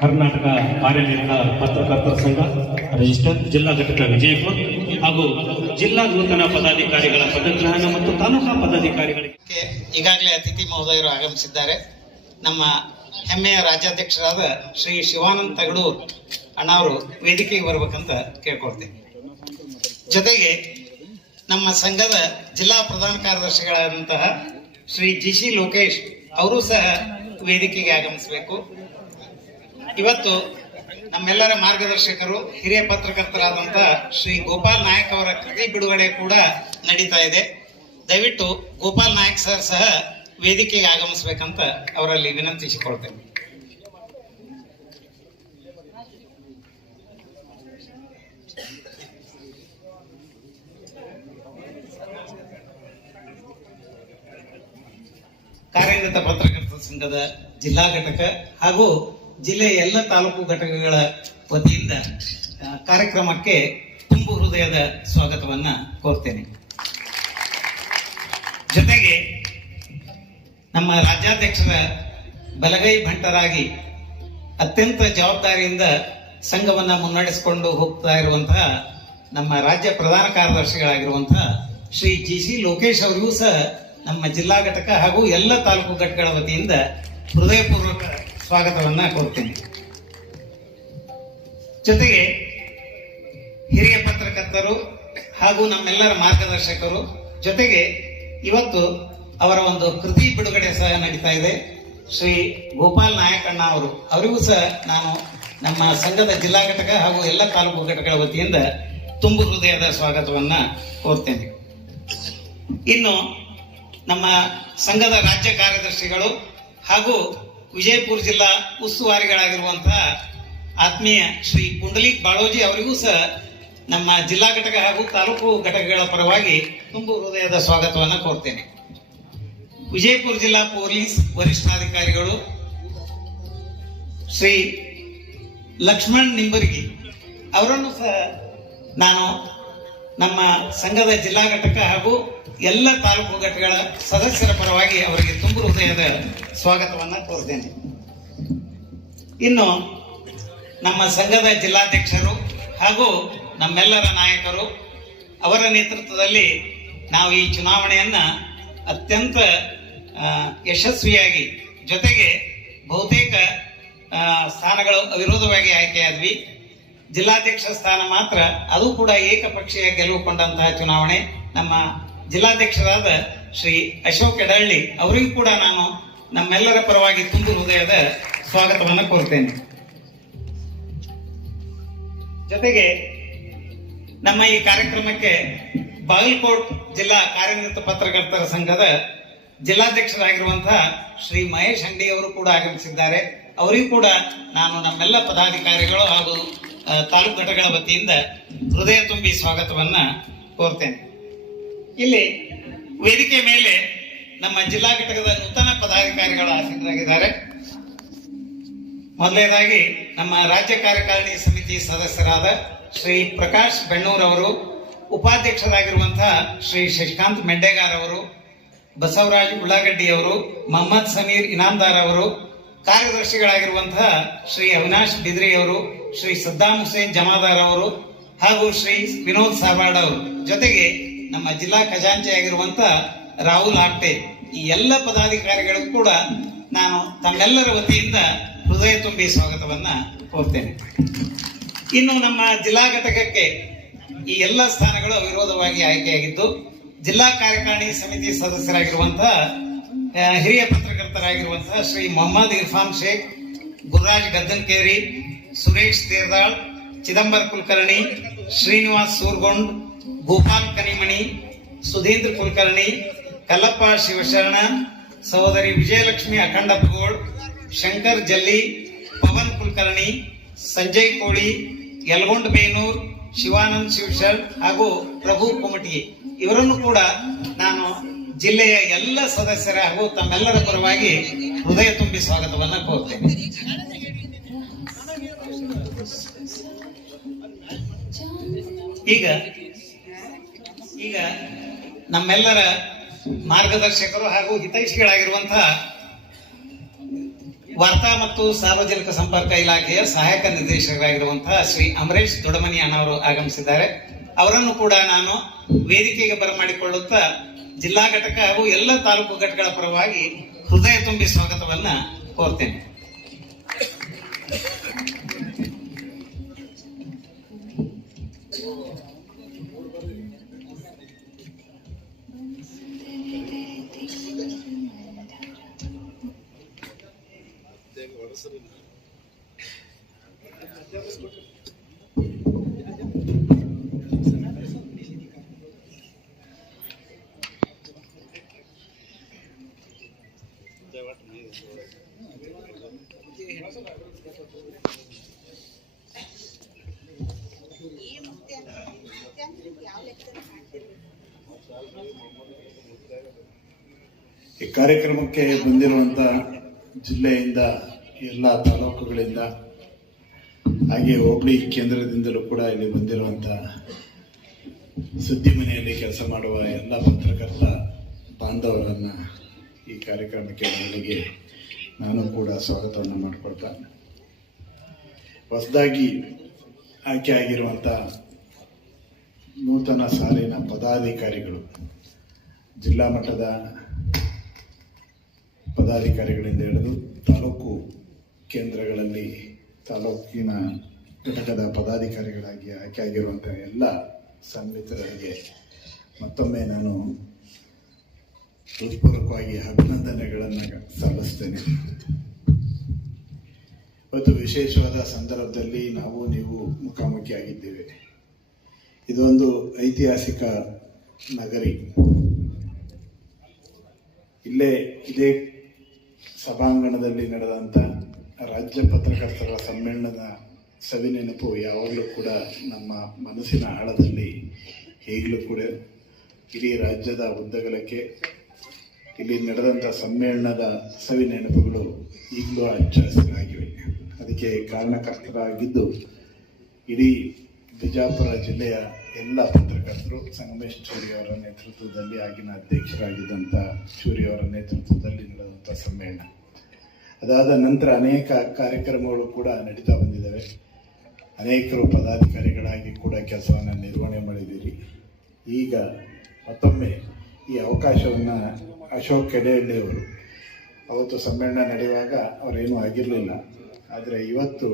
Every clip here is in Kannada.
ಕರ್ನಾಟಕ ಕಾರ್ಯನಿರತ ಪತ್ರಕರ್ತರ ಸಂಘ ರಿಜಿಸ್ಟರ್ ಜಿಲ್ಲಾ ಘಟಕ ವಿಜಯಪುರ ಹಾಗೂ ಜಿಲ್ಲಾ ನೂತನ ಪದಾಧಿಕಾರಿಗಳ ಪದಗ್ರಹಣ ಮತ್ತು ತಾಲೂಕಾ ಪದಾಧಿಕಾರಿಗಳಿಗೆ ಈಗಾಗಲೇ ಅತಿಥಿ ಮಹೋದಯರು ಆಗಮಿಸಿದ್ದಾರೆ. ನಮ್ಮ ಹೆಮ್ಮೆಯ ರಾಜ್ಯಾಧ್ಯಕ್ಷರಾದ ಶ್ರೀ ಶಿವಾನಂದ ತಗಡೂರ್ ಅಣ್ಣವರು ವೇದಿಕೆಗೆ ಬರ್ಬೇಕಂತ ಕೇಳ್ಕೊಳ್ತೀನಿ. ಜೊತೆಗೆ ನಮ್ಮ ಸಂಘದ ಜಿಲ್ಲಾ ಪ್ರಧಾನ ಕಾರ್ಯದರ್ಶಿಗಳಾದಂತಹ ಶ್ರೀ ಜಿಸಿ ಲೋಕೇಶ್ ಅವರು ಸಹ ವೇದಿಕೆಗೆ ಆಗಮಿಸಬೇಕು. ಇವತ್ತು ನಮ್ಮೆಲ್ಲರ ಮಾರ್ಗದರ್ಶಕರು ಹಿರಿಯ ಪತ್ರಕರ್ತರಾದಂತಹ ಶ್ರೀ ಗೋಪಾಲ್ ನಾಯಕ್ ಅವರ ಕೃತಿ ಬಿಡುಗಡೆ ಕೂಡ ನಡೀತಾ ಇದೆ. ದಯವಿಟ್ಟು ಗೋಪಾಲ್ ನಾಯಕ್ ಸರ್ ಸಹ ವೇದಿಕೆಗೆ ಆಗಮಿಸಬೇಕಂತ ಅವರಲ್ಲಿ ವಿನಂತಿಸಿಕೊಳ್ತೇನೆ. ಕಾರ್ಯನಿರತ ಪತ್ರಕರ್ತರ ಸಂಘದ ಜಿಲ್ಲಾ ಘಟಕ ಹಾಗೂ ಜಿಲ್ಲೆಯ ಎಲ್ಲ ತಾಲೂಕು ಘಟಕಗಳ ವತಿಯಿಂದ ಕಾರ್ಯಕ್ರಮಕ್ಕೆ ತುಂಬು ಹೃದಯದ ಸ್ವಾಗತವನ್ನ ಕೋರ್ತೇನೆ. ಜೊತೆಗೆ ನಮ್ಮ ರಾಜ್ಯಾಧ್ಯಕ್ಷರ ಬಲಗೈ ಭಂಟರಾಗಿ ಅತ್ಯಂತ ಜವಾಬ್ದಾರಿಯಿಂದ ಸಂಘವನ್ನ ಮುನ್ನಡೆಸಿಕೊಂಡು ಹೋಗ್ತಾ ಇರುವಂತಹ ನಮ್ಮ ರಾಜ್ಯ ಪ್ರಧಾನ ಕಾರ್ಯದರ್ಶಿಗಳಾಗಿರುವಂತಹ ಶ್ರೀ ಜಿಸಿ ಲೋಕೇಶ್ ಅವರಿಗೂ ಸಹ ನಮ್ಮ ಜಿಲ್ಲಾ ಘಟಕ ಹಾಗೂ ಎಲ್ಲ ತಾಲೂಕು ಘಟಕಗಳ ವತಿಯಿಂದ ಹೃದಯಪೂರ್ವಕ ಸ್ವಾಗತವನ್ನ ಕೋರ್ತೇನೆ. ಜೊತೆಗೆ ಹಿರಿಯ ಪತ್ರಕರ್ತರು ಹಾಗೂ ನಮ್ಮೆಲ್ಲರ ಮಾರ್ಗದರ್ಶಕರು, ಜೊತೆಗೆ ಇವತ್ತು ಅವರ ಒಂದು ಕೃತಿ ಬಿಡುಗಡೆ ಸಹ ನಡೀತಾ ಇದೆ. ಶ್ರೀ ಗೋಪಾಲ್ ನಾಯಕ್ ಅಣ್ಣ ಅವರಿಗೂ ಸಹ ನಾನು ನಮ್ಮ ಸಂಘದ ಜಿಲ್ಲಾ ಘಟಕ ಹಾಗೂ ಎಲ್ಲ ತಾಲೂಕು ಘಟಕಗಳ ವತಿಯಿಂದ ತುಂಬು ಹೃದಯದ ಸ್ವಾಗತವನ್ನ ಕೋರ್ತೇನೆ. ಇನ್ನು ನಮ್ಮ ಸಂಘದ ರಾಜ್ಯ ಕಾರ್ಯದರ್ಶಿಗಳು ಹಾಗೂ ವಿಜಯಪುರ ಜಿಲ್ಲಾ ಉಸ್ತುವಾರಿಗಳಾಗಿರುವಂತಹ ಆತ್ಮೀಯ ಶ್ರೀ ಪುಂಡಲೀಕ್ ಬಾಳೋಜಿ ಅವರಿಗೂ ಸಹ ನಮ್ಮ ಜಿಲ್ಲಾ ಘಟಕ ಹಾಗೂ ತಾಲೂಕು ಘಟಕಗಳ ಪರವಾಗಿ ತುಂಬು ಹೃದಯದ ಸ್ವಾಗತವನ್ನು ಕೋರ್ತೇನೆ. ವಿಜಯಪುರ ಜಿಲ್ಲಾ ಪೊಲೀಸ್ ವರಿಷ್ಠಾಧಿಕಾರಿಗಳು ಶ್ರೀ ಲಕ್ಷ್ಮಣ್ ನಿಂಬರ್ಗಿ ಅವರನ್ನು ಸಹ ನಾನು ನಮ್ಮ ಸಂಘದ ಜಿಲ್ಲಾ ಘಟಕ ಹಾಗೂ ಎಲ್ಲ ತಾಲೂಕು ಘಟಕಗಳ ಸದಸ್ಯರ ಪರವಾಗಿ ಅವರಿಗೆ ತುಂಬು ಹೃದಯದ ಸ್ವಾಗತವನ್ನ ಕೋರ್ತೇನೆ. ಇನ್ನು ನಮ್ಮ ಸಂಘದ ಜಿಲ್ಲಾಧ್ಯಕ್ಷರು ಹಾಗೂ ನಮ್ಮೆಲ್ಲರ ನಾಯಕರು ಅವರ ನೇತೃತ್ವದಲ್ಲಿ ನಾವು ಈ ಚುನಾವಣೆಯನ್ನ ಅತ್ಯಂತ ಯಶಸ್ವಿಯಾಗಿ, ಜೊತೆಗೆ ಬಹುತೇಕ ಸ್ಥಾನಗಳು ಅವಿರೋಧವಾಗಿ ಆಯ್ಕೆಯಾದ್ವಿ. ಜಿಲ್ಲಾಧ್ಯಕ್ಷ ಸ್ಥಾನ ಮಾತ್ರ ಅದು ಕೂಡ ಏಕಪಕ್ಷೀಯ ಗೆಲುವುಕೊಂಡಂತಹ ಚುನಾವಣೆ. ನಮ್ಮ ಜಿಲ್ಲಾಧ್ಯಕ್ಷರಾದ ಶ್ರೀ ಅಶೋಕ್ ಎಡಹಳ್ಳಿ ಅವರಿಗೂ ಕೂಡ ನಾನು ನಮ್ಮೆಲ್ಲರ ಪರವಾಗಿ ತುಂಬು ಹೃದಯದ ಸ್ವಾಗತವನ್ನು ಕೋರ್ತೇನೆ. ಜೊತೆಗೆ ನಮ್ಮ ಈ ಕಾರ್ಯಕ್ರಮಕ್ಕೆ ಬಾಗಲಕೋಟ್ ಜಿಲ್ಲಾ ಕಾರ್ಯನಿರತ ಪತ್ರಕರ್ತರ ಸಂಘದ ಜಿಲ್ಲಾಧ್ಯಕ್ಷರಾಗಿರುವಂತಹ ಶ್ರೀ ಮಹೇಶ್ ಅಂಗಡಿ ಅವರು ಕೂಡ ಆಗಮಿಸಿದ್ದಾರೆ. ಅವರಿಗೂ ಕೂಡ ನಾನು ನಮ್ಮೆಲ್ಲ ಪದಾಧಿಕಾರಿಗಳು ಹಾಗೂ ತಾಲೂಕು ಘಟಕಗಳ ವತಿಯಿಂದ ಹೃದಯ ತುಂಬಿ ಸ್ವಾಗತವನ್ನ ಕೋರ್ತೇನೆ. ಇಲ್ಲಿ ವೇದಿಕೆ ಮೇಲೆ ನಮ್ಮ ಜಿಲ್ಲಾ ಘಟಕದ ನೂತನ ಪದಾಧಿಕಾರಿಗಳು ಆಸೀನರಾಗಿದ್ದಾರೆ. ಮೊದಲನೇದಾಗಿ ನಮ್ಮ ರಾಜ್ಯ ಕಾರ್ಯಕಾರಿಣಿ ಸಮಿತಿ ಸದಸ್ಯರಾದ ಶ್ರೀ ಪ್ರಕಾಶ್ ಬೆಣ್ಣೂರ್ ಅವರು, ಉಪಾಧ್ಯಕ್ಷರಾಗಿರುವಂತಹ ಶ್ರೀ ಶಶಿಕಾಂತ್ ಮೆಂಡೇಗಾರ್ ಅವರು, ಬಸವರಾಜ್ ಉಳ್ಳಾಗಡ್ಡಿ ಅವರು, ಮೊಹಮ್ಮದ್ ಸಮೀರ್ ಇನಾಮ್ದಾರ್ ಅವರು, ಕಾರ್ಯದರ್ಶಿಗಳಾಗಿರುವಂತಹ ಶ್ರೀ ಅವಿನಾಶ್ ಬಿದ್ರಿ ಅವರು, ಶ್ರೀ ಸದ್ದಾಂ ಹುಸೇನ್ ಜಮಾದಾರ್ ಅವರು ಹಾಗೂ ಶ್ರೀ ವಿನೋದ್ ಸಾರ್ವಾಡ್ ಅವರು, ಜೊತೆಗೆ ನಮ್ಮ ಜಿಲ್ಲಾ ಖಜಾಂಚಿ ಆಗಿರುವಂತಹ ರಾಹುಲ್ ಆಪ್ಟೆ, ಈ ಎಲ್ಲ ಪದಾಧಿಕಾರಿಗಳಿಗೂ ಕೂಡ ನಾನು ತಮ್ಮೆಲ್ಲರ ವತಿಯಿಂದ ಹೃದಯ ತುಂಬಿ ಸ್ವಾಗತವನ್ನ ಕೋರ್ತೇನೆ. ಇನ್ನು ನಮ್ಮ ಜಿಲ್ಲಾ ಘಟಕಕ್ಕೆ ಈ ಎಲ್ಲ ಸ್ಥಾನಗಳು ಅವಿರೋಧವಾಗಿ ಆಯ್ಕೆಯಾಗಿದ್ದು, ಜಿಲ್ಲಾ ಕಾರ್ಯಕಾರಿಣಿ ಸಮಿತಿ ಸದಸ್ಯರಾಗಿರುವಂತಹ ಹಿರಿಯ ಪತ್ರಕರ್ತರಾಗಿರುವಂತಹ ಶ್ರೀ ಮೊಹಮ್ಮದ್ ಇರ್ಫಾನ್ ಶೇಖ್, ಗುರುರಾಜ್ ಗದ್ದನ್ಕೇರಿ, ಸುರೇಶ್ ತೇರ್ದಾಳ್, ಚಿದಂಬರ್ ಕುಲಕರ್ಣಿ, ಶ್ರೀನಿವಾಸ್ ಸೂರ್ಗೊಂಡ್, ಗೋಪಾಲ್ ಕನಿಮಣಿ, ಸುಧೀಂದ್ರ ಕುಲಕರ್ಣಿ, ಕಲ್ಲಪ್ಪ ಶಿವಶರಣ, ಸಹೋದರಿ ವಿಜಯಲಕ್ಷ್ಮಿ ಅಖಂಡಪ್ಪಗೋಳ್, ಶಂಕರ್ ಜಲ್ಲಿ, ಪವನ್ ಕುಲಕರ್ಣಿ, ಸಂಜಯ್ ಕೋಳಿ, ಯಲಗೊಂಡ್ ಬೇನೂರ್, ಶಿವಾನಂದ್ ಶಿವಶರಣ್ ಹಾಗೂ ಪ್ರಭು ಕುಮಟಿ ಇವರನ್ನು ಕೂಡ ನಾನು ಜಿಲ್ಲೆಯ ಎಲ್ಲ ಸದಸ್ಯರ ಹಾಗೂ ತಮ್ಮೆಲ್ಲರ ಪರವಾಗಿ ಹೃದಯ ತುಂಬಿ ಸ್ವಾಗತವನ್ನ ಕೋರ್ತೇನೆ. ಈಗ ನಮ್ಮೆಲ್ಲರ ಮಾರ್ಗದರ್ಶಕರು ಹಾಗೂ ಹಿತೈಷಿಗಳಾಗಿರುವಂತಹ ವಾರ್ತಾ ಮತ್ತು ಸಾರ್ವಜನಿಕ ಸಂಪರ್ಕ ಇಲಾಖೆಯ ಸಹಾಯಕ ನಿರ್ದೇಶಕರಾಗಿರುವಂತಹ ಶ್ರೀ ಅಮರೇಶ್ ದೊಡಮನಿ ಅಣ್ಣವರು ಆಗಮಿಸಿದ್ದಾರೆ. ಅವರನ್ನು ಕೂಡ ನಾನು ವೇದಿಕೆಗೆ ಬರಮಾಡಿಕೊಳ್ಳುತ್ತಾ ಜಿಲ್ಲಾ ಘಟಕ ಹಾಗೂ ಎಲ್ಲ ತಾಲೂಕು ಘಟಕಗಳ ಪರವಾಗಿ ಹೃದಯ ತುಂಬಿ ಸ್ವಾಗತವನ್ನ ಕೋರ್ತೇನೆ. ಈ ಕಾರ್ಯಕ್ರಮಕ್ಕೆ ಬಂದಿರುವಂತ ಜಿಲ್ಲೆಯಿಂದ ಎಲ್ಲ ತಾಲೂಕುಗಳಿಂದ ಹಾಗೆ ಹೋಬಳಿ ಕೇಂದ್ರದಿಂದಲೂ ಕೂಡ ಇಲ್ಲಿ ಬಂದಿರುವಂತ ಸುದ್ದಿ ಮನೆಯಲ್ಲಿ ಕೆಲಸ ಮಾಡುವ ಎಲ್ಲ ಪತ್ರಕರ್ತ ಬಾಂಧವರನ್ನ ಈ ಕಾರ್ಯಕ್ರಮಕ್ಕೆ ಮೊದಲಿಗೆ ನಾನು ಕೂಡ ಸ್ವಾಗತವನ್ನು ಮಾಡಿಕೊಳ್ತಾ, ಹೊಸದಾಗಿ ಆಯ್ಕೆ ಆಗಿರುವಂತ ನೂತನ ಸಾಲಿನ ಪದಾಧಿಕಾರಿಗಳು, ಜಿಲ್ಲಾ ಮಟ್ಟದ ಪದಾಧಿಕಾರಿಗಳಿಂದ ಹಿಡಿದು ತಾಲೂಕು ಕೇಂದ್ರಗಳಲ್ಲಿ ತಾಲೂಕಿನ ಘಟಕದ ಪದಾಧಿಕಾರಿಗಳಾಗಿ ಆಯ್ಕೆ ಆಗಿರುವಂತಹ ಎಲ್ಲ ಸನ್ಮಿತರಿಗೆ ಮತ್ತೊಮ್ಮೆ ನಾನು ಹೃತ್ಪೂರ್ವಕವಾಗಿ ಅಭಿನಂದನೆಗಳನ್ನು ಸಲ್ಲಿಸ್ತೇನೆ. ಇವತ್ತು ವಿಶೇಷವಾದ ಸಂದರ್ಭದಲ್ಲಿ ನಾವು ನೀವು ಮುಖಾಮುಖಿಯಾಗಿದ್ದೇವೆ. ಇದೊಂದು ಐತಿಹಾಸಿಕ ನಗರಿ. ಇದೇ ಸಭಾಂಗಣದಲ್ಲಿ ನಡೆದಂಥ ರಾಜ್ಯ ಪತ್ರಕರ್ತರ ಸಮ್ಮೇಳನದ ಸವಿನೆನಪು ಯಾವಾಗಲೂ ಕೂಡ ನಮ್ಮ ಮನಸ್ಸಿನ ಆಳದಲ್ಲಿ ಈಗಲೂ ಕೂಡ ಇಡೀ ರಾಜ್ಯದ ಉದ್ದಗಲಕ್ಕೆ ಇಲ್ಲಿ ನಡೆದಂಥ ಸಮ್ಮೇಳನದ ಸವಿನೆನಪುಗಳು ಈಗಲೂ ಹಚ್ಚ ಹಸಿರಾಗಿವೆ. ಅದಕ್ಕೆ ಕಾರಣಕರ್ತರಾಗಿದ್ದು ಇಡೀ ಬಿಜಾಪುರ ಜಿಲ್ಲೆಯ ಎಲ್ಲ ಪತ್ರಕರ್ತರು, ಸಂಗಮೇಶ್ ಚೂರಿ ಅವರ ನೇತೃತ್ವದಲ್ಲಿ, ಆಗಿನ ಅಧ್ಯಕ್ಷರಾಗಿದ್ದಂಥ ಚೂರಿ ಅವರ ನೇತೃತ್ವದಲ್ಲಿ ನಡೆದಂಥ ಸಮ್ಮೇಳನ. ಅದಾದ ನಂತರ ಅನೇಕ ಕಾರ್ಯಕ್ರಮಗಳು ಕೂಡ ನಡೀತಾ ಬಂದಿದ್ದಾವೆ. ಅನೇಕರು ಪದಾಧಿಕಾರಿಗಳಾಗಿ ಕೂಡ ಕೆಲಸವನ್ನು ನಿರ್ವಹಣೆ ಮಾಡಿದ್ದೀರಿ. ಈಗ ಮತ್ತೊಮ್ಮೆ ಈ ಅವಕಾಶವನ್ನು ಅಶೋಕ್ ಕೆಡೆಹಳ್ಳಿ ಅವರು, ಅವತ್ತು ಸಮ್ಮೇಳನ ನಡೆಯುವಾಗ ಅವರೇನೂ ಆಗಿರಲಿಲ್ಲ, ಆದರೆ ಇವತ್ತು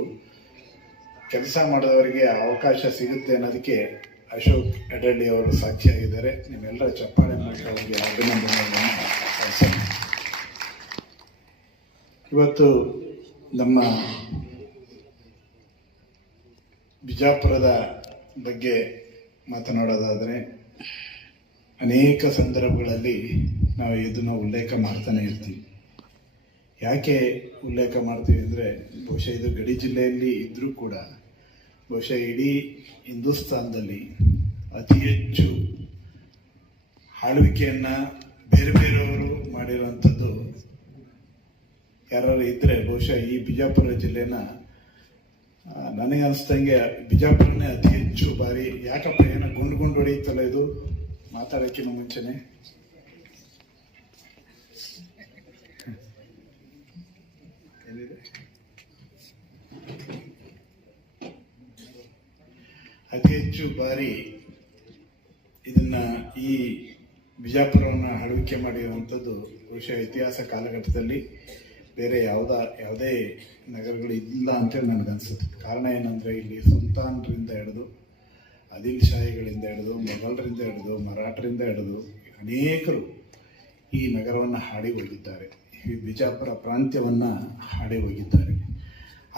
ಕೆಲಸ ಮಾಡಿದವರಿಗೆ ಅವಕಾಶ ಸಿಗುತ್ತೆ ಅನ್ನೋದಕ್ಕೆ ಅಶೋಕ್ ಎಡಳ್ಳಿ ಅವರು ಸಾಕ್ಷಿಯಾಗಿದ್ದಾರೆ. ನಿಮ್ಮೆಲ್ಲರ ಚಪ್ಪಾಳೆ ಮೂಲಕ ಅವರಿಗೆ ಅಭಿನಂದನೆಗಳನ್ನು ಸಲ್ಲಿಸೋಣ. ಇವತ್ತು ನಮ್ಮ ಬಿಜಾಪುರದ ಬಗ್ಗೆ ಮಾತನಾಡೋದಾದರೆ ಅನೇಕ ಸಂದರ್ಭಗಳಲ್ಲಿ ನಾವು ಇದನ್ನು ಉಲ್ಲೇಖ ಮಾಡ್ತಾನೆ ಇರ್ತೀವಿ. ಯಾಕೆ ಉಲ್ಲೇಖ ಮಾಡ್ತೀವಿ ಅಂದರೆ, ಬಹುಶಃ ಇದು ಗಡಿ ಜಿಲ್ಲೆಯಲ್ಲಿ ಇದ್ದರೂ ಕೂಡ ಬಹುಶಃ ಇಡೀ ಹಿಂದೂಸ್ತಾನದಲ್ಲಿ ಅತಿ ಹೆಚ್ಚು ಆಳ್ವಿಕೆಯನ್ನು ಬೇರೆ ಬೇರೆಯವರು ಮಾಡಿರುವಂಥದ್ದು ಯಾರು ಇದ್ದರೆ ಬಹುಶಃ ಈ ಬಿಜಾಪುರ ಜಿಲ್ಲೆನ, ನನಗೆ ಅನಿಸ್ದಂಗೆ ಬಿಜಾಪುರನೇ ಅತಿ ಹೆಚ್ಚು ಬಾರಿ. ಯಾಕಪ್ಪ ಏನೋ ಗುಂಡು ಹೊಡೆಯುತ್ತಲ್ಲ ಇದು ಮಾತಾಡೋಕ್ಕಿಂತ ಮುಂಚೆನೆ. ಅತಿ ಹೆಚ್ಚು ಬಾರಿ ಈ ಬಿಜಾಪುರವನ್ನು ಆಳ್ವಿಕೆ ಮಾಡಿರುವಂಥದ್ದು ಬಹುಶಃ ಇತಿಹಾಸ ಕಾಲಘಟ್ಟದಲ್ಲಿ ಬೇರೆ ಯಾವುದೇ ನಗರಗಳು ಇಲ್ಲ ಅಂತೇಳಿ ನನಗನ್ಸುತ್ತೆ. ಕಾರಣ ಏನಂದರೆ, ಇಲ್ಲಿ ಸುಲ್ತಾನರಿಂದ ಹಿಡಿದು ಆದಿಲ್ ಶಾಹಿಗಳಿಂದ ಹಿಡಿದು ಮೊಘಲರಿಂದ ಹಿಡಿದು ಮರಾಠರಿಂದ ಹಿಡಿದು ಅನೇಕರು ಈ ನಗರವನ್ನು ಹಾಡಿ ಹೋಗಿದ್ದಾರೆ, ಈ ಬಿಜಾಪುರ ಪ್ರಾಂತ್ಯವನ್ನು ಹಾಡಿ ಹೋಗಿದ್ದಾರೆ.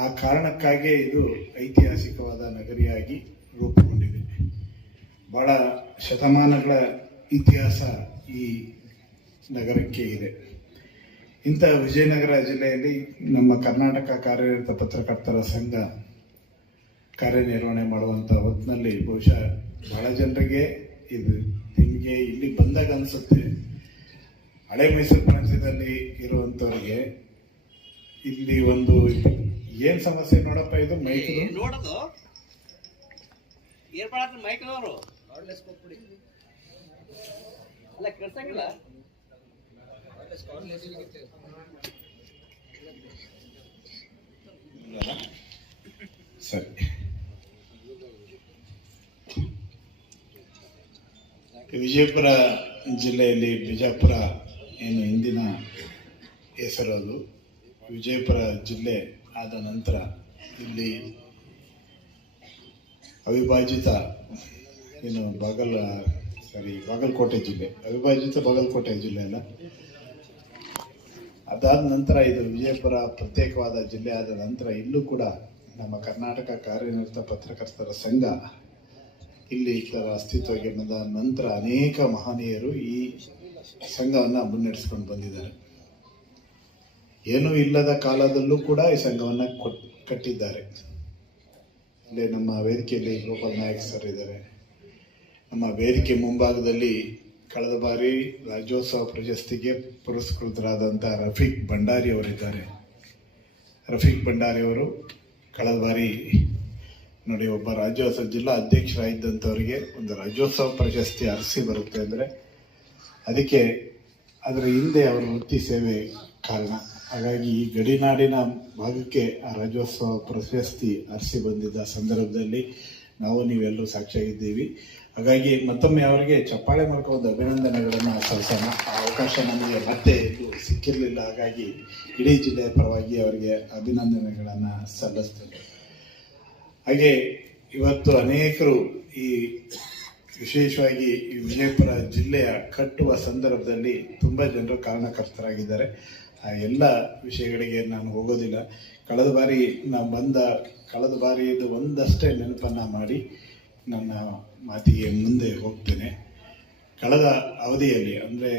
ಆ ಕಾರಣಕ್ಕಾಗಿಯೇ ಇದು ಐತಿಹಾಸಿಕವಾದ ನಗರಿಯಾಗಿ ರೂಪುಗೊಂಡಿದೆ. ಬಹಳ ಶತಮಾನಗಳ ಇತಿಹಾಸ ಈ ನಗರಕ್ಕೆ ಇದೆ. ಇಂಥ ವಿಜಯನಗರ ಜಿಲ್ಲೆಯಲ್ಲಿ ನಮ್ಮ ಕರ್ನಾಟಕ ಕಾರ್ಯನಿರತ ಪತ್ರಕರ್ತರ ಸಂಘ ಕಾರ್ಯನಿರ್ವಹಣೆ ಮಾಡುವಂಥ ಹೊತ್ತಿನಲ್ಲಿ ಬಹುಶಃ ಬಹಳ ಜನರಿಗೆ ಇದು ನಿಮಗೆ ಇಲ್ಲಿ ಬಂದಾಗ ಅನಿಸುತ್ತೆ, ಹಳೆ ಮೈಸೂರು ಪ್ರಾಂತ್ಯದಲ್ಲಿ ಇರುವಂತವರಿಗೆ ಇಲ್ಲಿ ಒಂದು ಏನ್ ಸಮಸ್ಯೆ ನೋಡಪ್ಪ, ಇದು ಮೈಕ್ ನೋಡೋದು ಏನ್ ಮಾಡತ್ರಿ ಮೈಕ್ನವರು ಅಲ್ಲ ಕೆಲ್ಸಂಗಿಲ್ಲ. ಸರಿ. ವಿಜಯಪುರ ಜಿಲ್ಲೆಯಲ್ಲಿ ಬಿಜಾಪುರ ಏನು ಹಿಂದಿನ ಹೆಸರು, ಅದು ವಿಜಯಪುರ ಜಿಲ್ಲೆ ಆದ ನಂತರ ಇಲ್ಲಿ ಅವಿಭಾಜಿತ ಏನು ಬಾಗಲಕೋಟೆ ಜಿಲ್ಲೆ, ಅವಿಭಾಜಿತ ಬಾಗಲಕೋಟೆ ಜಿಲ್ಲೆ ಅಲ್ಲ, ಅದಾದ ನಂತರ ಇದು ವಿಜಯಪುರ ಪ್ರತ್ಯೇಕವಾದ ಜಿಲ್ಲೆ ಆದ ನಂತರ ಇಲ್ಲೂ ಕೂಡ ನಮ್ಮ ಕರ್ನಾಟಕ ಕಾರ್ಯನಿರತ ಪತ್ರಕರ್ತರ ಸಂಘ ಇಲ್ಲಿ ಇದರ ಅಸ್ತಿತ್ವಕ್ಕೆ ಬಂದ ನಂತರ ಅನೇಕ ಮಹನೀಯರು ಈ ಸಂಘವನ್ನು ಮುನ್ನಡೆಸ್ಕೊಂಡು ಬಂದಿದ್ದಾರೆ. ಏನೂ ಇಲ್ಲದ ಕಾಲದಲ್ಲೂ ಕೂಡ ಈ ಸಂಘವನ್ನು ಕಟ್ಟಿದ್ದಾರೆ. ಇಲ್ಲಿ ನಮ್ಮ ವೇದಿಕೆಯಲ್ಲಿ ಗೋಪಾಲ್ ನಾಯಕ್ ಸರ್ ಇದ್ದಾರೆ. ನಮ್ಮ ವೇದಿಕೆ ಮುಂಭಾಗದಲ್ಲಿ ಕಳೆದ ಬಾರಿ ರಾಜ್ಯೋತ್ಸವ ಪ್ರಶಸ್ತಿಗೆ ಪುರಸ್ಕೃತರಾದಂಥ ರಫೀಕ್ ಭಂಡಾರಿ ಅವರಿದ್ದಾರೆ. ರಫೀಕ್ ಭಂಡಾರಿ ಅವರು ಕಳೆದ ಬಾರಿ ನೋಡಿ, ಒಬ್ಬ ರಾಜ್ಯೋತ್ಸವ ಜಿಲ್ಲಾ ಅಧ್ಯಕ್ಷರಾಗಿದ್ದಂಥವರಿಗೆ ಒಂದು ರಾಜ್ಯೋತ್ಸವ ಪ್ರಶಸ್ತಿ ಅರಸಿ ಬರುತ್ತೆ ಅಂದರೆ ಅದಕ್ಕೆ ಅದರ ಹಿಂದೆ ಅವರ ವೃತ್ತಿ ಸೇವೆ ಕಾರಣ. ಹಾಗಾಗಿ ಈ ಗಡಿನಾಡಿನ ಭಾಗಕ್ಕೆ ಆ ರಾಜ್ಯೋತ್ಸವ ಪ್ರಶಸ್ತಿ ಅರಸಿ ಬಂದಿದ್ದ ಸಂದರ್ಭದಲ್ಲಿ ನಾವು ನೀವೆಲ್ಲರೂ ಸಾಕ್ಷಿಯಾಗಿದ್ದೀವಿ. ಹಾಗಾಗಿ ಮತ್ತೊಮ್ಮೆ ಅವರಿಗೆ ಚಪ್ಪಾಳೆ ಮೂಲಕ ಒಂದು ಅಭಿನಂದನೆಗಳನ್ನು ಸಲ್ಲಿಸೋಣ. ಆ ಅವಕಾಶ ನಮಗೆ ಮತ್ತೆ ಇದು ಸಿಕ್ಕಿರಲಿಲ್ಲ. ಹಾಗಾಗಿ ಇಡೀ ಜಿಲ್ಲೆಯ ಪರವಾಗಿ ಅವರಿಗೆ ಅಭಿನಂದನೆಗಳನ್ನು ಸಲ್ಲಿಸ್ತೇನೆ. ಹಾಗೆ ಇವತ್ತು ಅನೇಕರು ಈ ವಿಶೇಷವಾಗಿ ಈ ವಿಜಯಪುರ ಜಿಲ್ಲೆಯ ಕಟ್ಟುವ ಸಂದರ್ಭದಲ್ಲಿ ತುಂಬ ಜನರು ಕಾರಣಕರ್ತರಾಗಿದ್ದಾರೆ. ಆ ಎಲ್ಲ ವಿಷಯಗಳಿಗೆ ನಾನು ಹೋಗೋದಿಲ್ಲ. ಕಳೆದ ಬಾರಿದು ಒಂದಷ್ಟೇ ನೆನಪನ್ನು ಮಾಡಿ ನನ್ನ ಮಾತಿಗೆ ಮುಂದೆ ಹೋಗ್ತೇನೆ. ಕಳೆದ ಅವಧಿಯಲ್ಲಿ ಅಂದರೆ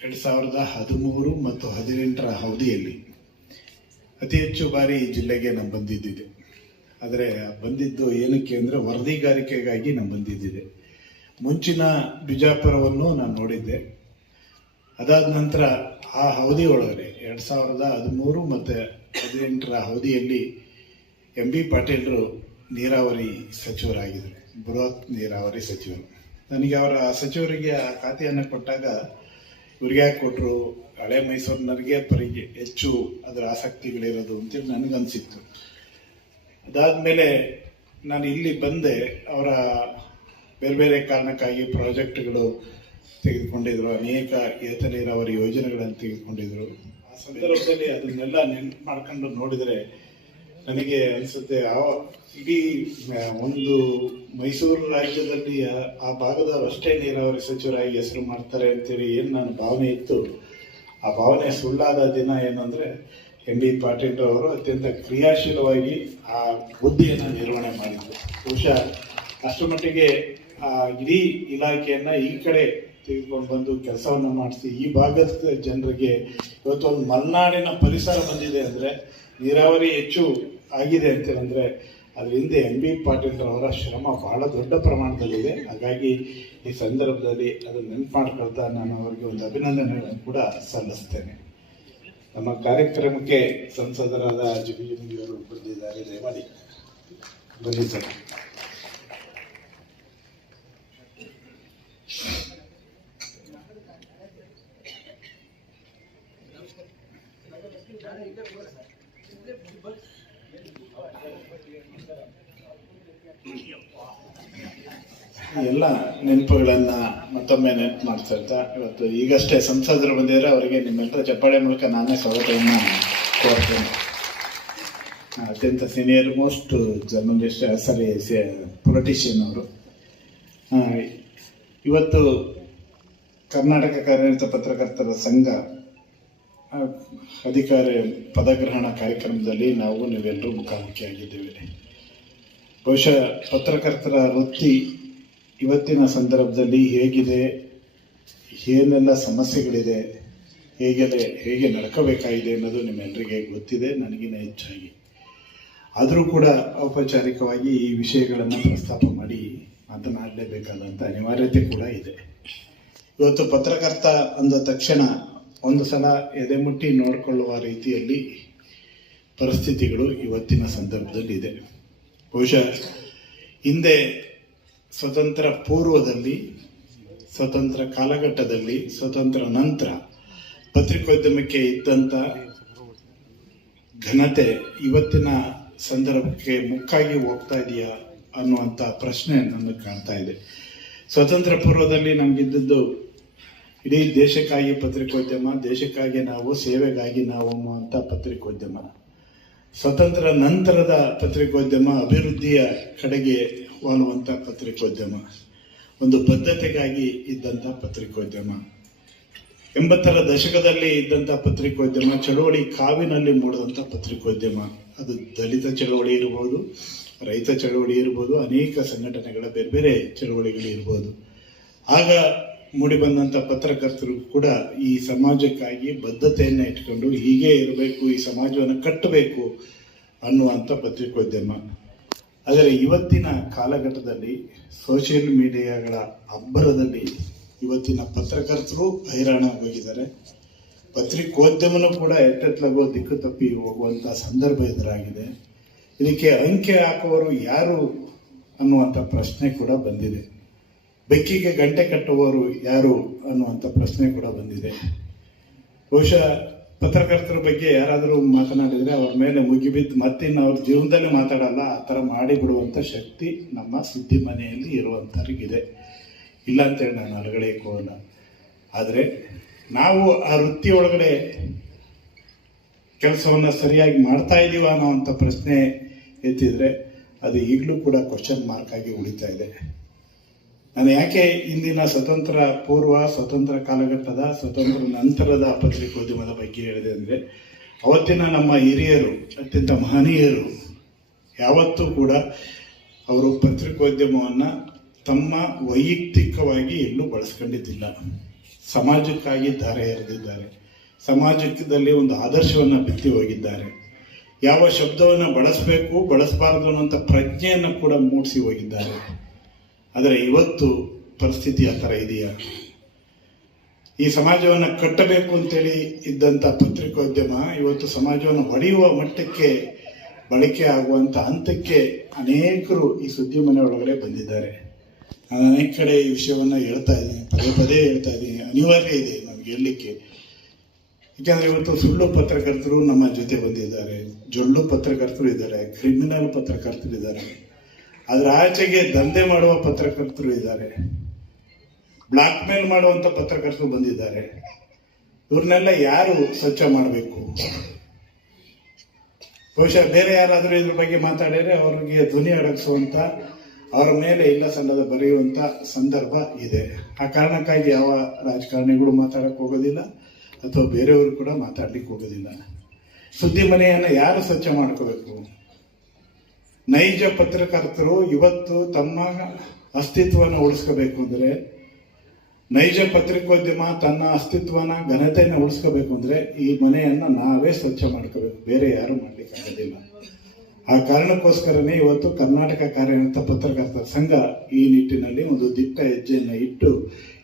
2013 ಮತ್ತು 2018 ಅವಧಿಯಲ್ಲಿ ಅತಿ ಹೆಚ್ಚು ಬಾರಿ ಈ ಜಿಲ್ಲೆಗೆ ನಾನು ಬಂದಿದ್ದಿದೆ. ಆದರೆ ಬಂದಿದ್ದು ಏನಕ್ಕೆ ಅಂದರೆ ವರದಿಗಾರಿಕೆಗಾಗಿ ನಾನು ಬಂದಿದ್ದಿದೆ. ಮುಂಚಿನ ಬಿಜಾಪುರವನ್ನು ನಾನು ನೋಡಿದ್ದೆ. ಅದಾದ ನಂತರ ಆ ಅವಧಿ ಒಳಗಡೆ 2013 ಮತ್ತು 2018 ಅವಧಿಯಲ್ಲಿ ಎಂ ಬಿ ಪಾಟೀಲರು ನೀರಾವರಿ ಸಚಿವರಾಗಿದ್ದರು, ಬೃಹತ್ ನೀರಾವರಿ ಸಚಿವರು. ನನಗೆ ಅವರ ಸಚಿವರಿಗೆ ಆ ಖಾತೆಯನ್ನು ಕೊಟ್ಟಾಗ ಇವ್ರಿಗೆ ಯಾಕೆ ಕೊಟ್ಟರು, ಹಳೆ ಮೈಸೂರಿನವರಿಗೆ ಪರಿಗೆ ಹೆಚ್ಚು ಅದರ ಆಸಕ್ತಿಗಳಿರೋದು ಅಂತೇಳಿ ನನಗನ್ಸಿತ್ತು. ಅದಾದಮೇಲೆ ನಾನು ಇಲ್ಲಿ ಬಂದೆ. ಅವರ ಬೇರೆ ಬೇರೆ ಕಾರಣಕ್ಕಾಗಿ ಪ್ರಾಜೆಕ್ಟ್ಗಳು ತೆಗೆದುಕೊಂಡಿದ್ರು, ಅನೇಕ ಏತ ನೀರಾವರಿ ಯೋಜನೆಗಳನ್ನು ತೆಗೆದುಕೊಂಡಿದ್ರು. ಆ ಸಂದರ್ಭದಲ್ಲಿ ಅದನ್ನೆಲ್ಲ ನೆನಪು ಮಾಡ್ಕೊಂಡು ನೋಡಿದರೆ ನನಗೆ ಅನಿಸುತ್ತೆ, ಇಡೀ ಒಂದು ಮೈಸೂರು ರಾಜ್ಯದಲ್ಲಿ ಆ ಭಾಗದವರಷ್ಟೇ ನೀರಾವರಿ ಸಚಿವರಾಗಿ ಹೆಸರು ಮಾಡ್ತಾರೆ ಅಂತೇಳಿ ಏನು ನನ್ನ ಭಾವನೆ ಇತ್ತು, ಆ ಭಾವನೆ ಸುಳ್ಳಾದ ದಿನ ಏನಂದರೆ ಎಂ ಬಿ ಪಾಟೀಲ್ ಅವರು ಅತ್ಯಂತ ಕ್ರಿಯಾಶೀಲವಾಗಿ ಆ ಹುದ್ದೆಯನ್ನು ನಿರ್ವಹಣೆ ಮಾಡಿದ್ರು. ಬಹುಶಃ ಅಷ್ಟರ ಮಟ್ಟಿಗೆ ಆ ಇಡೀ ಇಲಾಖೆಯನ್ನು ಈ ಕಡೆ ತೆಗೆದುಕೊಂಡು ಬಂದು ಕೆಲಸವನ್ನು ಮಾಡಿಸಿ ಈ ಭಾಗದ ಜನರಿಗೆ ಇವತ್ತು ಒಂದು ಮಲೆನಾಡಿನ ಪರಿಸರ ಬಂದಿದೆ ಅಂದರೆ, ನೀರಾವರಿ ಹೆಚ್ಚು ಆಗಿದೆ ಅಂತೇಳಂದರೆ ಅದ್ರ ಹಿಂದೆ ಎಂ ಬಿ ಪಾಟೀಲ್ ಅವರ ಶ್ರಮ ಬಹಳ ದೊಡ್ಡ ಪ್ರಮಾಣದಲ್ಲಿದೆ. ಹಾಗಾಗಿ ಈ ಸಂದರ್ಭದಲ್ಲಿ ಅದನ್ನು ನೆನಪು ಮಾಡ್ಕೊಳ್ತಾ ನಾನು ಅವರಿಗೆ ಒಂದು ಅಭಿನಂದನೆಗಳನ್ನು ಕೂಡ ಸಲ್ಲಿಸ್ತೇನೆ. ನಮ್ಮ ಕಾರ್ಯಕ್ರಮಕ್ಕೆ ಸಂಸದರಾದ ಜಿಬಿಯವರು ಬಂದಿದ್ದಾರೆ. ದಯಮಾಡಿ ಬನ್ನಿ ಸರ್. ಎಲ್ಲ ನೆನಪುಗಳನ್ನ ಮತ್ತೊಮ್ಮೆ ನೆನಪು ಮಾಡ್ತಾ ಇರ್ತಾ ಇವತ್ತು ಈಗಷ್ಟೇ ಸಂಸದರು ಬಂದಿದ್ದಾರೆ. ಅವರಿಗೆ ನಿಮ್ಮೆಲ್ಲರ ಚಪ್ಪಾಳೆ ಮೂಲಕ ನಾನೇ ಸ್ವಾಗತವನ್ನು ಕೋರ್ತೇನೆ. ಅತ್ಯಂತ ಸೀನಿಯರ್ ಮೋಸ್ಟ್ ಜರ್ನಲಿಸ್ಟ್, ಪೊಲಿಟಿಷಿಯನ್ ಅವರು. ಇವತ್ತು ಕರ್ನಾಟಕ ಕಾರ್ಯನಿರತ ಪತ್ರಕರ್ತರ ಸಂಘ ಅಧಿಕಾರ ಪದಗ್ರಹಣ ಕಾರ್ಯಕ್ರಮದಲ್ಲಿ ನಾವು ನೀವೆಲ್ಲರೂ ಮುಖಾಮುಖಿಯಾಗಿದ್ದೇವೆ. ಬಹುಶಃ ಪತ್ರಕರ್ತರ ವೃತ್ತಿ ಇವತ್ತಿನ ಸಂದರ್ಭದಲ್ಲಿ ಹೇಗಿದೆ, ಏನೆಲ್ಲ ಸಮಸ್ಯೆಗಳಿದೆ, ಹೇಗೆ ನಡ್ಕೋಬೇಕಾಗಿದೆ ಅನ್ನೋದು ನಿಮ್ಮೆಲ್ಲರಿಗೆ ಗೊತ್ತಿದೆ, ನನಗಿನ್ನ ಹೆಚ್ಚಾಗಿ. ಆದರೂ ಕೂಡ ಔಪಚಾರಿಕವಾಗಿ ಈ ವಿಷಯಗಳನ್ನು ಪ್ರಸ್ತಾಪ ಮಾಡಿ ಮಾತನಾಡಲೇಬೇಕಾದಂಥ ಅನಿವಾರ್ಯತೆ ಕೂಡ ಇದೆ. ಇವತ್ತು ಪತ್ರಕರ್ತ ಅಂದ ತಕ್ಷಣ ಒಂದು ಸಲ ಎದೆಮುಟ್ಟಿ ನೋಡಿಕೊಳ್ಳುವ ರೀತಿಯಲ್ಲಿ ಪರಿಸ್ಥಿತಿಗಳು ಇವತ್ತಿನ ಸಂದರ್ಭದಲ್ಲಿ ಇದೆ. ಬಹುಶಃ ಹಿಂದೆ ಸ್ವತಂತ್ರ ಪೂರ್ವದಲ್ಲಿ, ಸ್ವತಂತ್ರ ಕಾಲಘಟ್ಟದಲ್ಲಿ, ಸ್ವತಂತ್ರ ನಂತರ ಪತ್ರಿಕೋದ್ಯಮಕ್ಕೆ ಇದ್ದಂಥ ಘನತೆ ಇವತ್ತಿನ ಸಂದರ್ಭಕ್ಕೆ ಮುಕ್ಕಾಗಿ ಹೋಗ್ತಾ ಇದೆಯಾ ಅನ್ನುವಂಥ ಪ್ರಶ್ನೆ ನನಗೆ ಕಾಣ್ತಾ ಇದೆ. ಸ್ವತಂತ್ರ ಪೂರ್ವದಲ್ಲಿ ನಮಗಿದ್ದದ್ದು ಇಡೀ ದೇಶಕ್ಕಾಗಿ ಪತ್ರಿಕೋದ್ಯಮ, ದೇಶಕ್ಕಾಗಿ ನಾವು, ಸೇವೆಗಾಗಿ ನಾವು ಅನ್ನುವಂಥ ಪತ್ರಿಕೋದ್ಯಮ. ಸ್ವತಂತ್ರ ನಂತರದ ಪತ್ರಿಕೋದ್ಯಮ ಅಭಿವೃದ್ಧಿಯ ಕಡೆಗೆ ವಾಲುವಂಥ ಪತ್ರಿಕೋದ್ಯಮ, ಒಂದು ಬದ್ಧತೆಗಾಗಿ ಇದ್ದಂಥ ಪತ್ರಿಕೋದ್ಯಮ. 80ರ ದಶಕದಲ್ಲಿ ಇದ್ದಂಥ ಪತ್ರಿಕೋದ್ಯಮ ಚಳವಳಿ ಕಾವಿನಲ್ಲಿ ಮೂಡಿದಂಥ ಪತ್ರಿಕೋದ್ಯಮ. ಅದು ದಲಿತ ಚಳವಳಿ ಇರ್ಬೋದು, ರೈತ ಚಳವಳಿ ಇರ್ಬೋದು, ಅನೇಕ ಸಂಘಟನೆಗಳ ಬೇರೆ ಬೇರೆ ಚಳವಳಿಗಳು ಇರ್ಬೋದು. ಆಗ ಮೂಡಿಬಂದಂಥ ಪತ್ರಕರ್ತರು ಕೂಡ ಈ ಸಮಾಜಕ್ಕಾಗಿ ಬದ್ಧತೆಯನ್ನು ಇಟ್ಕೊಂಡು ಹೀಗೆ ಇರಬೇಕು, ಈ ಸಮಾಜವನ್ನು ಕಟ್ಟಬೇಕು ಅನ್ನುವಂಥ ಪತ್ರಿಕೋದ್ಯಮ. ಆದರೆ ಇವತ್ತಿನ ಕಾಲಘಟ್ಟದಲ್ಲಿ ಸೋಷಿಯಲ್ ಮೀಡಿಯಾಗಳ ಅಬ್ಬರದಲ್ಲಿ ಇವತ್ತಿನ ಪತ್ರಕರ್ತರು ಹೈರಾಣಾಗೋಗಿದ್ದಾರೆ. ಪತ್ರಿಕೋದ್ಯಮನೂ ಕೂಡ ಎಟ್ಟೆತ್ಲಾಗೋ ದಿಕ್ಕು ತಪ್ಪಿ ಹೋಗುವಂಥ ಸಂದರ್ಭ ಎದುರಾಗಿದೆ. ಇದಕ್ಕೆ ಅಂಕೆ ಹಾಕುವವರು ಯಾರು ಅನ್ನುವಂಥ ಪ್ರಶ್ನೆ ಕೂಡ ಬಂದಿದೆ. ಬೆಕ್ಕಿಗೆ ಗಂಟೆ ಕಟ್ಟುವವರು ಯಾರು ಅನ್ನುವಂಥ ಪ್ರಶ್ನೆ ಕೂಡ ಬಂದಿದೆ. ಬಹುಶಃ ಪತ್ರಕರ್ತರ ಬಗ್ಗೆ ಯಾರಾದರೂ ಮಾತನಾಡಿದರೆ ಅವ್ರ ಮೇಲೆ ಮುಗಿಬಿದ್ದು ಮತ್ತಿನ್ನು ಅವ್ರ ಜೀವನದಲ್ಲಿ ಮಾತಾಡಲ್ಲ, ಆ ಥರ ಮಾಡಿಬಿಡುವಂಥ ಶಕ್ತಿ ನಮ್ಮ ಸುದ್ದಿ ಮನೆಯಲ್ಲಿ ಇರುವಂಥವ್ರಿಗಿದೆ. ಇಲ್ಲ ಅಂತೇಳಿ ನಾನು ಹೊರಗಡೆಗೆ ಹೋಗಲ್ಲ. ಆದರೆ ನಾವು ಆ ವೃತ್ತಿ ಒಳಗಡೆ ಕೆಲಸವನ್ನು ಸರಿಯಾಗಿ ಮಾಡ್ತಾ ಇದ್ದೀವ ಅನ್ನೋವಂಥ ಪ್ರಶ್ನೆ ಎತ್ತಿದ್ರೆ ಅದು ಈಗಲೂ ಕೂಡ ಕ್ವಶನ್ ಮಾರ್ಕ್ ಆಗಿ ಉಳಿತಾ ಇದೆ. ನಾನು ಯಾಕೆ ಇಂದಿನ ಸ್ವತಂತ್ರ ಪೂರ್ವ, ಸ್ವತಂತ್ರ ಕಾಲಘಟ್ಟದ, ಸ್ವತಂತ್ರ ನಂತರದ ಪತ್ರಿಕೋದ್ಯಮದ ಬಗ್ಗೆ ಹೇಳಿದೆ ಅಂದರೆ, ಅವತ್ತಿನ ನಮ್ಮ ಹಿರಿಯರು, ಅತ್ಯಂತ ಮಹನೀಯರು ಯಾವತ್ತೂ ಕೂಡ ಅವರು ಪತ್ರಿಕೋದ್ಯಮವನ್ನು ತಮ್ಮ ವೈಯಕ್ತಿಕವಾಗಿ ಎಲ್ಲೂ ಬಳಸ್ಕೊಂಡಿದ್ದಿಲ್ಲ. ಸಮಾಜಕ್ಕಾಗಿ ಧಾರೆ ಎರೆದಿದ್ದಾರೆ. ಸಮಾಜದಲ್ಲಿ ಒಂದು ಆದರ್ಶವನ್ನು ಬಿತ್ತಿ ಹೋಗಿದ್ದಾರೆ. ಯಾವ ಶಬ್ದವನ್ನು ಬಳಸಬೇಕು, ಬಳಸಬಾರದು ಅನ್ನುವಂಥ ಪ್ರಜ್ಞೆಯನ್ನು ಕೂಡ ಮೂಡಿಸಿ ಹೋಗಿದ್ದಾರೆ. ಆದರೆ ಇವತ್ತು ಪರಿಸ್ಥಿತಿ ಆ ಥರ ಇದೆಯಾ? ಈ ಸಮಾಜವನ್ನು ಕಟ್ಟಬೇಕು ಅಂತೇಳಿ ಇದ್ದಂಥ ಪತ್ರಿಕೋದ್ಯಮ ಇವತ್ತು ಸಮಾಜವನ್ನು ಹೊಡೆಯುವ ಮಟ್ಟಕ್ಕೆ ಬಳಕೆ ಆಗುವಂಥ ಹಂತಕ್ಕೆ ಅನೇಕರು ಈ ಸುದ್ದಿ ಮನೆ ಒಳಗಡೆ ಬಂದಿದ್ದಾರೆ. ನಾನು ಅನೇಕ ಕಡೆ ಈ ವಿಷಯವನ್ನು ಹೇಳ್ತಾ ಇದ್ದೀನಿ, ಪದೇ ಪದೇ ಹೇಳ್ತಾ ಇದ್ದೀನಿ. ಅನಿವಾರ್ಯ ಇದೆ ನಮಗೆ ಹೇಳಲಿಕ್ಕೆ. ಯಾಕೆಂದರೆ ಇವತ್ತು ಸುಳ್ಳು ಪತ್ರಕರ್ತರು ನಮ್ಮ ಜೊತೆ ಬಂದಿದ್ದಾರೆ, ಜೊಳ್ಳು ಪತ್ರಕರ್ತರು ಇದ್ದಾರೆ, ಕ್ರಿಮಿನಲ್ ಪತ್ರಕರ್ತರು ಇದ್ದಾರೆ, ಅದರ ಆಚೆಗೆ ದಂಧೆ ಮಾಡುವ ಪತ್ರಕರ್ತರು ಇದ್ದಾರೆ, ಬ್ಲಾಕ್ ಮೇಲ್ ಮಾಡುವಂಥ ಪತ್ರಕರ್ತರು ಬಂದಿದ್ದಾರೆ. ಇವ್ರನ್ನೆಲ್ಲ ಯಾರು ಸ್ವಚ್ಛ ಮಾಡಬೇಕು? ಬಹುಶಃ ಬೇರೆ ಯಾರಾದರೂ ಇದ್ರ ಬಗ್ಗೆ ಮಾತಾಡಿದರೆ ಅವ್ರಿಗೆ ಧ್ವನಿ ಅಡಗಿಸುವಂಥ, ಅವರ ಮೇಲೆ ಇಲ್ಲ ಸಲ್ಲದ ಬರೆಯುವಂಥ ಸಂದರ್ಭ ಇದೆ. ಆ ಕಾರಣಕ್ಕಾಗಿ ಯಾವ ರಾಜಕಾರಣಿಗಳು ಮಾತಾಡಕ್ಕೆ ಹೋಗೋದಿಲ್ಲ ಅಥವಾ ಬೇರೆಯವರು ಕೂಡ ಮಾತಾಡ್ಲಿಕ್ಕೆ ಹೋಗೋದಿಲ್ಲ. ಸುದ್ದಿ ಮನೆಯನ್ನು ಯಾರು ಸ್ವಚ್ಛ ಮಾಡ್ಕೋಬೇಕು? ನೈಜ ಪತ್ರಕರ್ತರು ಇವತ್ತು ತಮ್ಮ ಅಸ್ತಿತ್ವವನ್ನು ಉಳಿಸ್ಕೋಬೇಕು ಅಂದರೆ, ನೈಜ ಪತ್ರಿಕೋದ್ಯಮ ತನ್ನ ಅಸ್ತಿತ್ವನ ಘನತೆಯನ್ನು ಉಳಿಸ್ಕೋಬೇಕು ಅಂದರೆ ಈ ಮನೆಯನ್ನು ನಾವೇ ಸ್ವಚ್ಛ ಮಾಡ್ಕೋಬೇಕು, ಬೇರೆ ಯಾರು ಮಾಡ್ಲಿಕ್ಕಾಗೋದಿಲ್ಲ. ಆ ಕಾರಣಕ್ಕೋಸ್ಕರನೇ ಇವತ್ತು ಕರ್ನಾಟಕ ಕಾರ್ಯನಿರತ ಪತ್ರಕರ್ತರ ಸಂಘ ಈ ನಿಟ್ಟಿನಲ್ಲಿ ಒಂದು ದಿಟ್ಟ ಹೆಜ್ಜೆಯನ್ನು ಇಟ್ಟು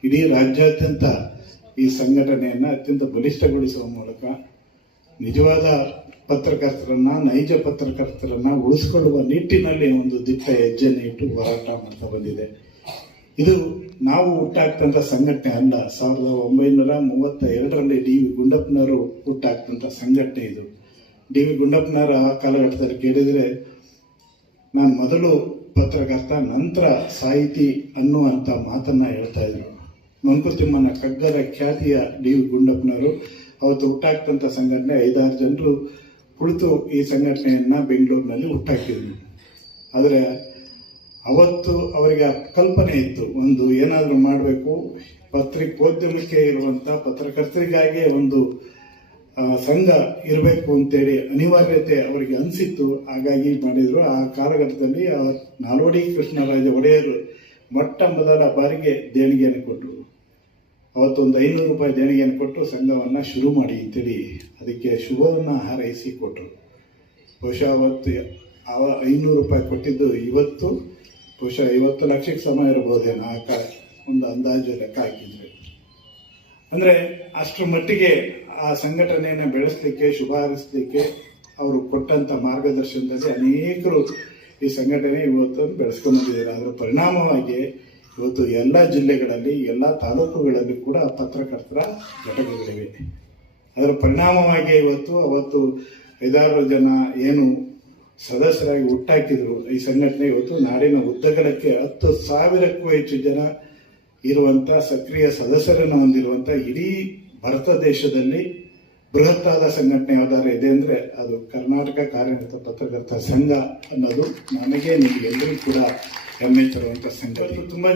ಇಡೀ ರಾಜ್ಯಾದ್ಯಂತ ಈ ಸಂಘಟನೆಯನ್ನು ಅತ್ಯಂತ ಬಲಿಷ್ಠಗೊಳಿಸುವ ಮೂಲಕ ನಿಜವಾದ ಪತ್ರಕರ್ತರನ್ನ, ನೈಜ ಪತ್ರಕರ್ತರನ್ನ ಉಳಿಸ್ಕೊಳ್ಳುವ ನಿಟ್ಟಿನಲ್ಲಿ ಒಂದು ದಿಟ್ಟ ಹೆಜ್ಜೆಯನ್ನು ಇಟ್ಟು ಹೋರಾಟ ಮಾಡ್ತಾ ಬಂದಿದೆ. ಇದು ನಾವು ಹುಟ್ಟಾಕ್ತಂಥ ಸಂಘಟನೆ ಅಲ್ಲ. 1932ರಲ್ಲಿ ಡಿ ವಿ ಗುಂಡಪ್ಪನವರು ಹುಟ್ಟಾಕ್ತಂಥ ಸಂಘಟನೆ ಇದು. ಡಿ ವಿ ಗುಂಡಪ್ಪನವರ ಆ ಕಾಲಘಟ್ಟದಲ್ಲಿ ಕೇಳಿದರೆ, ನಾನು ಮೊದಲು ಪತ್ರಕರ್ತ, ನಂತರ ಸಾಹಿತಿ ಅನ್ನುವಂಥ ಮಾತನ್ನ ಹೇಳ್ತಾ ಇದ್ರು. ಮಂಕುತಿಮ್ಮನ ಕಗ್ಗದ ಖ್ಯಾತಿಯ ಡಿ ವಿ ಗುಂಡಪ್ಪನವರು ಅವತ್ತು ಹುಟ್ಟಾಕ್ತಂಥ ಸಂಘಟನೆ 5-6 ಜನರು ಕುಳಿತು ಈ ಸಂಘಟನೆಯನ್ನ ಬೆಂಗಳೂರಿನಲ್ಲಿ ಹುಟ್ಟಾಕಿದ್ರು. ಆದರೆ ಅವತ್ತು ಅವರಿಗೆ ಕಲ್ಪನೆ ಇತ್ತು, ಒಂದು ಏನಾದರೂ ಮಾಡಬೇಕು, ಪತ್ರಿಕೋದ್ಯಮಕ್ಕೆ ಇರುವಂಥ ಪತ್ರಕರ್ತರಿಗಾಗಿ ಒಂದು ಸಂಘ ಇರಬೇಕು ಅಂತೇಳಿ ಅನಿವಾರ್ಯತೆ ಅವರಿಗೆ ಅನಿಸಿತ್ತು. ಹಾಗಾಗಿ ಮಾಡಿದ್ರು. ಆ ಕಾಲಘಟ್ಟದಲ್ಲಿ ನಾಲ್ವಡಿ ಕೃಷ್ಣರಾಜ ಒಡೆಯರು ಮೊಟ್ಟ ಮೊದಲ ಬಾರಿಗೆ ದೇಣಿಗೆಯನ್ನು ಕೊಟ್ಟರು. ಅವತ್ತೊಂದು 500 ರೂಪಾಯಿ ದೇಣಿಗೆಯನ್ನು ಕೊಟ್ಟು ಸಂಘವನ್ನು ಶುರು ಮಾಡಿ ಅಂತೇಳಿ ಅದಕ್ಕೆ ಶುಭವನ್ನು ಹಾರೈಸಿ ಕೊಟ್ಟರು. ಬಹುಶಃ ಅವತ್ತು 500 ರೂಪಾಯಿ ಕೊಟ್ಟಿದ್ದು ಇವತ್ತು ಬಹುಶಃ 50 ಲಕ್ಷಕ್ಕೆ ಸಮ ಇರಬಹುದೇನೋ, ಒಂದು ಅಂದಾಜು ಲೆಕ್ಕ ಹಾಕಿದ್ರೆ. ಅಂದ್ರೆ ಅಷ್ಟರ ಮಟ್ಟಿಗೆ ಆ ಸಂಘಟನೆಯನ್ನು ಬೆಳೆಸಲಿಕ್ಕೆ ಶುಭ ಹಾರೈಸಲಿಕ್ಕೆ ಅವರು ಕೊಟ್ಟಂತ ಮಾರ್ಗದರ್ಶನದಲ್ಲಿ ಅನೇಕರು ಈ ಸಂಘಟನೆ ಇವತ್ತು ಬೆಳೆಸ್ಕೊಂಡು ಬಂದಿದ್ದಾರೆ. ಅದರ ಪರಿಣಾಮವಾಗಿ ಇವತ್ತು ಎಲ್ಲ ಜಿಲ್ಲೆಗಳಲ್ಲಿ ಎಲ್ಲ ತಾಲೂಕುಗಳಲ್ಲಿ ಕೂಡ ಪತ್ರಕರ್ತರ ಘಟಕಗಳಿವೆ. ಅದರ ಪರಿಣಾಮವಾಗಿ ಅವತ್ತು 5-6 ಜನ ಏನು ಸದಸ್ಯರಾಗಿ ಹುಟ್ಟಾಕಿದ್ರು ಈ ಸಂಘಟನೆ ಇವತ್ತು ನಾಡಿನ ಉದ್ದಗಲಕ್ಕೆ 10,000ಕ್ಕೂ ಹೆಚ್ಚು ಜನ ಇರುವಂತ ಸಕ್ರಿಯ ಸದಸ್ಯರನ್ನು ಹೊಂದಿರುವಂತ ಇಡೀ ಭಾರತ ದೇಶದಲ್ಲಿ ಬೃಹತ್ತಾದ ಸಂಘಟನೆ ಯಾವ್ದಾರು ಇದೆ ಅಂದ್ರೆ ಅದು ಕರ್ನಾಟಕ ಕಾರ್ಯನಿರತ ಪತ್ರಕರ್ತರ ಸಂಘ ಅನ್ನೋದು ನಮಗೆ ನಿಮಗೆಲ್ಲರಿಗೂ ಕೂಡ ಹೆಮ್ಮೆ ತರುವಂತ ಸಂಘಟನೆ. ತುಂಬಾ